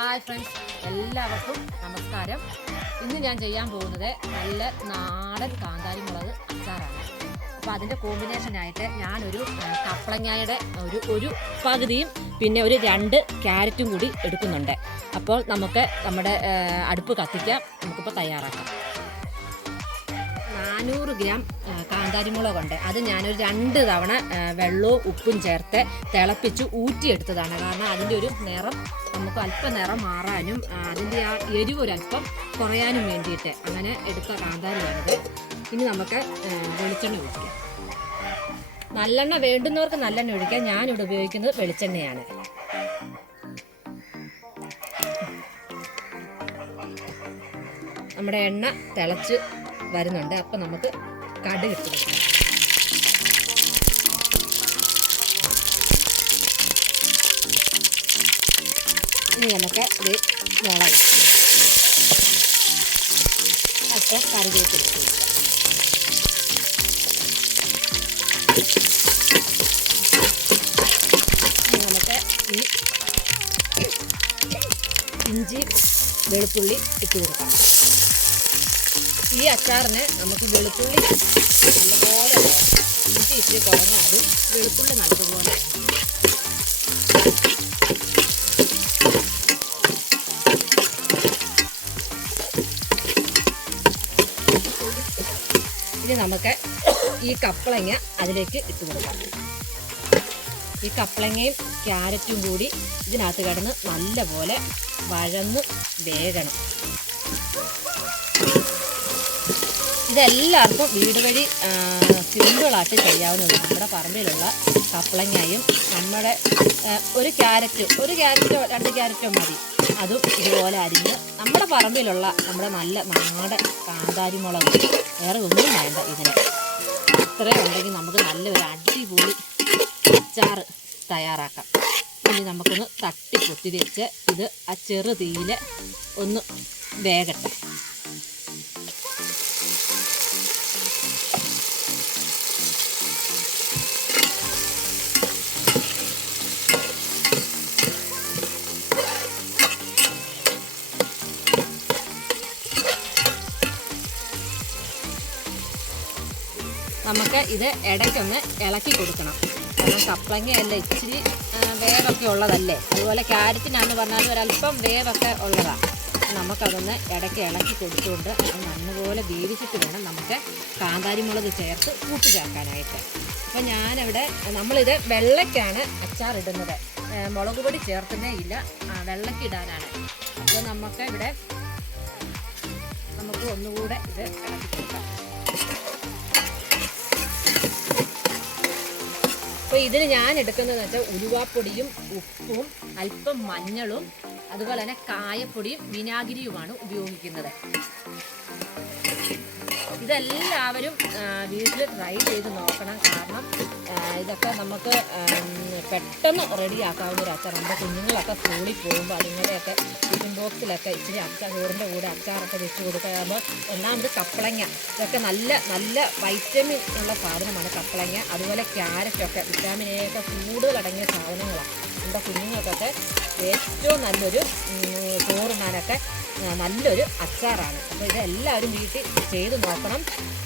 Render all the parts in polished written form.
Hi friends, എല്ലാവർക്കും നമസ്കാരം. ഇന്ന് ഞാൻ ചെയ്യാൻ പോകുന്നത് നല്ല നാടൻ കാന്താരി മുളക് അച്ചാറാണ്. അപ്പോൾ അതിൻ്റെ കോമ്പിനേഷനായിട്ട് ഞാനൊരു കപ്പളങ്ങയുടെ ഒരു പകുതിയും പിന്നെ ഒരു 2 ക്യാരറ്റും കൂടി എടുക്കുന്നുണ്ട്. അപ്പോൾ നമുക്ക് നമ്മുടെ അടുപ്പ് കത്തിക്കാം, നമുക്കിപ്പോൾ തയ്യാറാക്കാം. 400 ഗ്രാം കാന്താരിമുളകുണ്ട്. അത് ഞാനൊരു 2 തവണ വെള്ളവും ഉപ്പും ചേർത്ത് തിളപ്പിച്ച് ഊറ്റിയെടുത്തതാണ്. കാരണം അതിൻ്റെ ഒരു നിറം നമുക്ക് അല്പം നിറം മാറാനും അതിൻ്റെ ആ എരിവ് ഒരല്പം കുറയാനും വേണ്ടിയിട്ട് അങ്ങനെ എടുത്ത കാന്താരിയാണിത്. ഇനി നമുക്ക് വെളിച്ചെണ്ണ ഒഴിക്കാം. നല്ലെണ്ണ വേണ്ടുന്നവർക്ക് നല്ലെണ്ണ ഒഴിക്കാം. ഞാനിവിടെ ഉപയോഗിക്കുന്നത് വെളിച്ചെണ്ണയാണ്. നമ്മുടെ എണ്ണ തിളച്ച് വരുന്നുണ്ട്. അപ്പം നമുക്ക് കടുക് ഇട്ട് കൊടുക്കാം. ഇനി നമുക്ക് ഇത് മുളക് അപ്പം കറിവേപ്പില ഇട്ട് കൊടുക്കാം. ഇനി നമുക്ക് ഈ ഇഞ്ചി വെളുത്തുള്ളി ഇട്ട് കൊടുക്കാം. ഈ അച്ചാറിന് നമുക്ക് വെളുത്തുള്ളി നല്ലപോലെ ഇഞ്ചി ഇച്ചിരി കുറഞ്ഞാലും വെളുത്തുള്ളി നല്ലതുപോലെ ഇനി നമുക്ക് ഈ കപ്പളങ്ങ അതിലേക്ക് ഇട്ട് കൊടുക്കാം. ഈ കപ്പളങ്ങയും ക്യാരറ്റും കൂടി ഇതിനകത്ത് കിടന്ന് നല്ലപോലെ വഴന്ന് വേകണം. ഇതെല്ലാവർക്കും വീട് വഴി സിമ്പിളായിട്ട് ചെയ്യാവുന്നതാണ്. നമ്മുടെ പറമ്പിലുള്ള കപ്പളങ്ങയും നമ്മുടെ ഒരു ക്യാരറ്റോ 2 ക്യാരറ്റോ മതി. അതും ഇതുപോലെ അരിഞ്ഞ് നമ്മുടെ പറമ്പിലുള്ള നമ്മുടെ നല്ല നാടൻ കാന്താരിമുളക് വേറെ ഒന്നും വേണ്ട. ഇതിന് ഇത്രയും ഉണ്ടെങ്കിൽ നമുക്ക് നല്ലൊരു അടിപൊളി അച്ചാർ തയ്യാറാക്കാം. ഇനി നമുക്കൊന്ന് തട്ടി പൊത്തി വെച്ച് ഇത് ആ ചെറു തീയിൽ ഒന്ന് വേകട്ടെ. നമുക്ക് ഇത് ഇടയ്ക്കൊന്ന് ഇളക്കി കൊടുക്കണം. കാരണം കപ്പളങ്ങയല്ല ഇച്ചിരി വേവൊക്കെ ഉള്ളതല്ലേ. അതുപോലെ ക്യാരറ്റിനാന്ന് പറഞ്ഞാൽ ഒരല്പം വേവൊക്കെ ഉള്ളതാണ്. നമുക്കതൊന്ന് ഇടയ്ക്ക് ഇളക്കി കൊടുത്തുകൊണ്ട് അത് നല്ലപോലെ വേവിച്ചിട്ട് വേണം നമുക്ക് കാന്താരിമുളക് ചേർത്ത് കൂട്ടി ചേർക്കാനായിട്ട്. അപ്പോൾ ഞാനിവിടെ നമ്മളിത് വെള്ളയ്ക്കാണ് അച്ചാർ ഇടുന്നത്. മുളക് പൊടി ചേർക്കുന്നേ ഇല്ല, വെള്ളയ്ക്ക് ഇടാനാണ്. അപ്പോൾ നമുക്ക് ഇവിടെ ഒന്നുകൂടെ ഇത് ഇളക്കി കൊടുക്കാം. അപ്പോൾ ഇതിന് ഞാൻ എടുക്കുന്നതെന്ന് വെച്ചാൽ ഉലുവാപ്പൊടിയും ഉപ്പും അല്പം മഞ്ഞളും അതുപോലെ തന്നെ കായപ്പൊടിയും വിനാഗിരിയുമാണ് ഉപയോഗിക്കുന്നത്. ഇതെല്ലാവരും വീട്ടിൽ ട്രൈ ചെയ്ത് നോക്കണം. കാരണം ഇതൊക്കെ നമുക്ക് പെട്ടെന്ന് റെഡിയാക്കാവുന്ന ഒരു അച്ചാർ. നമ്മുടെ കുഞ്ഞുങ്ങളൊക്കെ സ്കൂളിൽ പോകുമ്പോൾ അതുങ്ങളുടെയൊക്കെ ടിഫിൻ ബോക്സിലൊക്കെ ഇച്ചിരി ചോറിൻ്റെ കൂടെ അച്ചാറൊക്കെ വെച്ച് കൊടുക്കുമ്പോൾ ഒന്നാമത് കപ്പളങ്ങ ഇതൊക്കെ നല്ല വൈറ്റമിൻ ഉള്ള സാധനമാണ് കപ്പളങ്ങ. അതുപോലെ ക്യാരറ്റൊക്കെ വിറ്റാമിൻ എ ഒക്കെ കൂടുതലടങ്ങിയ സാധനങ്ങളാണ്. നമ്മുടെ കുഞ്ഞുങ്ങൾക്കൊക്കെ ഏറ്റവും നല്ലൊരു ചോറുണ്ണാനൊക്കെ നല്ലൊരു അച്ചാറാണ്. അപ്പോൾ ഇതെല്ലാവരും വീട്ടിൽ ചെയ്ത് നോക്കണം.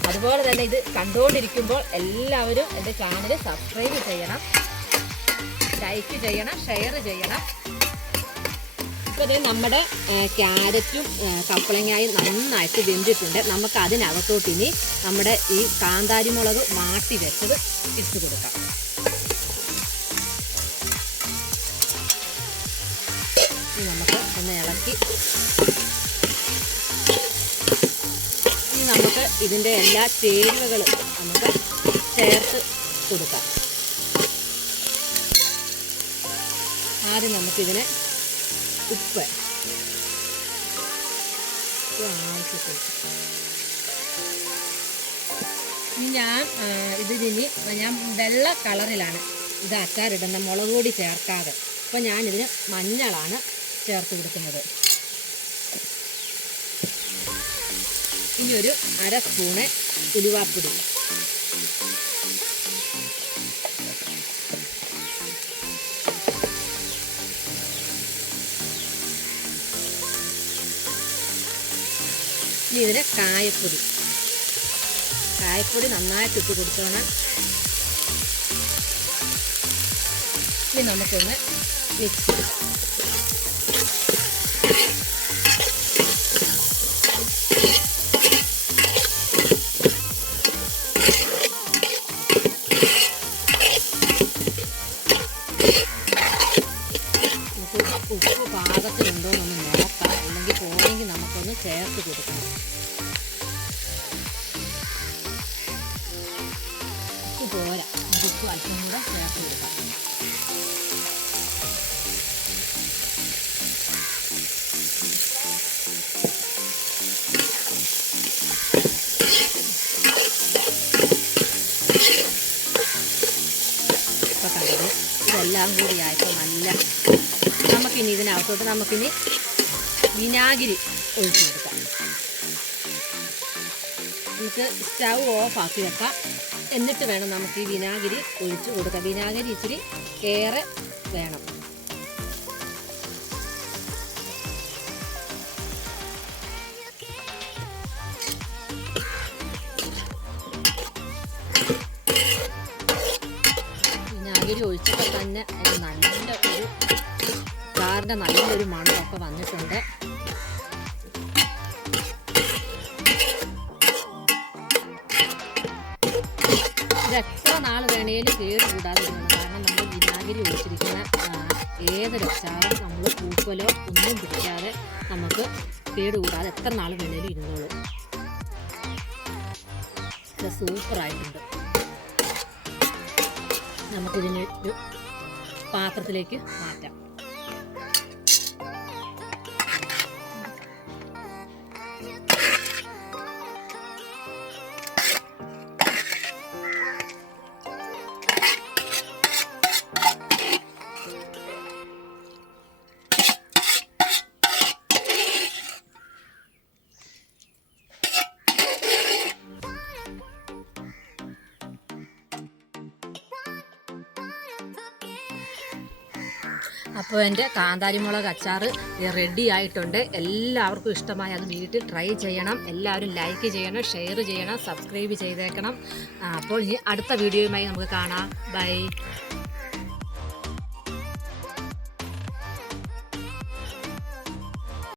അതുപോലെ തന്നെ ഇത് കണ്ടുകൊണ്ടിരിക്കുമ്പോൾ എല്ലാവരും എൻ്റെ ചാനൽ സബ്സ്ക്രൈബ് ചെയ്യണം, ലൈക്ക് ചെയ്യണം, ഷെയർ ചെയ്യണം. ഇപ്പോൾ ഇത് നമ്മുടെ ക്യാരറ്റും കപ്പളങ്ങയും നന്നായിട്ട് വെന്തിട്ടുണ്ട്. നമുക്ക് അതിനകത്തോട്ടിനി നമ്മുടെ ഈ കാന്താരിമുളക് മാട്ടി വെച്ചത് ഇട്ട് കൊടുക്കാം. നമുക്ക് ഒന്ന് ഇളക്കി നമുക്ക് ഇതിൻ്റെ എല്ലാ ചേരുവകളും നമുക്ക് ചേർത്ത് കൊടുക്കാം. ആദ്യം നമുക്കിതിന് ഉപ്പ് ആവശ്യത്തിന് ഞാൻ വെള്ള കളറിലാണ് ഇത് അച്ചാറിടുന്ന, മുളക് പൊടി ചേർക്കാതെ. അപ്പോൾ ഞാനിതിന് മഞ്ഞളാണ് ചേർത്ത് കൊടുക്കുന്നത്. ഇനി ഒരു 1/2 സ്പൂണ് ഉലുവാപ്പൊടി, ഇനി ഇതിന് കായപ്പൊടി നന്നായിട്ട് ഇട്ട് കൊടുത്തോണം. ഇനി നമുക്കൊന്ന് മിക്സ് ചെയ്യാം. ഉപ്പ് പാകത്തിനുണ്ടോ എന്നൊന്ന് നോക്കാം, അല്ലെങ്കിൽ പോയെങ്കിൽ നമുക്കൊന്ന് ചേർത്ത് കൊടുക്കണം. ഉപ്പ് പോരാ, ഉപ്പ് അല്പം കൂടെ ചേർത്ത് കൊടുക്കാം. ഇപ്പം കണ്ടത് ഇതെല്ലാം കൂടി ആയപ്പോൾ നല്ല. നമുക്കിനി ഇതിനകത്തോട്ട് നമുക്കിനി വിനാഗിരി ഒഴിച്ച് കൊടുക്കാം. നമുക്ക് സ്റ്റൗ ഓഫാക്കി വെക്കാം. എന്നിട്ട് വേണം നമുക്ക് ഈ വിനാഗിരി ഒഴിച്ച് കൊടുക്കാം. വിനാഗിരി ഇച്ചിരി ഏറെ വേണം. വിനാഗിരി ഒഴിച്ചപ്പോൾ തന്നെ നല്ലൊരു ചാറിൻ്റെ നല്ലൊരു മണമൊക്കെ വന്നിട്ടുണ്ട്. ഇതെത്ര നാൾ വേണേലും കേട് കൂടാതിരിക്കണം. കാരണം നമ്മൾ വിനാഗിരി ഒഴിച്ചിരിക്കുന്ന ഏതൊരു അച്ചാറും നമ്മൾ പൂപ്പലോ ഒന്നും പിടിക്കാതെ നമുക്ക് കേടുകൂടാതെ എത്ര നാൾ വേണേലും ഇരുന്നോളൂ. ഇത് സൂപ്പറായിട്ടുണ്ട്. നമുക്കിതിന് ഒരു പാത്രത്തിലേക്ക് മാറ്റാം. അപ്പോൾ എൻ്റെ കാന്താരിമുളക് അച്ചാർ റെഡി ആയിട്ടുണ്ട്. എല്ലാവർക്കും ഇഷ്ടമായി. അത് വീട്ടിൽ ട്രൈ ചെയ്യണം. എല്ലാവരും ലൈക്ക് ചെയ്യണം, ഷെയർ ചെയ്യണം, സബ്സ്ക്രൈബ് ചെയ്തേക്കണം. അപ്പോൾ ഇനി അടുത്ത വീഡിയോയുമായി നമുക്ക് കാണാം. ബൈ.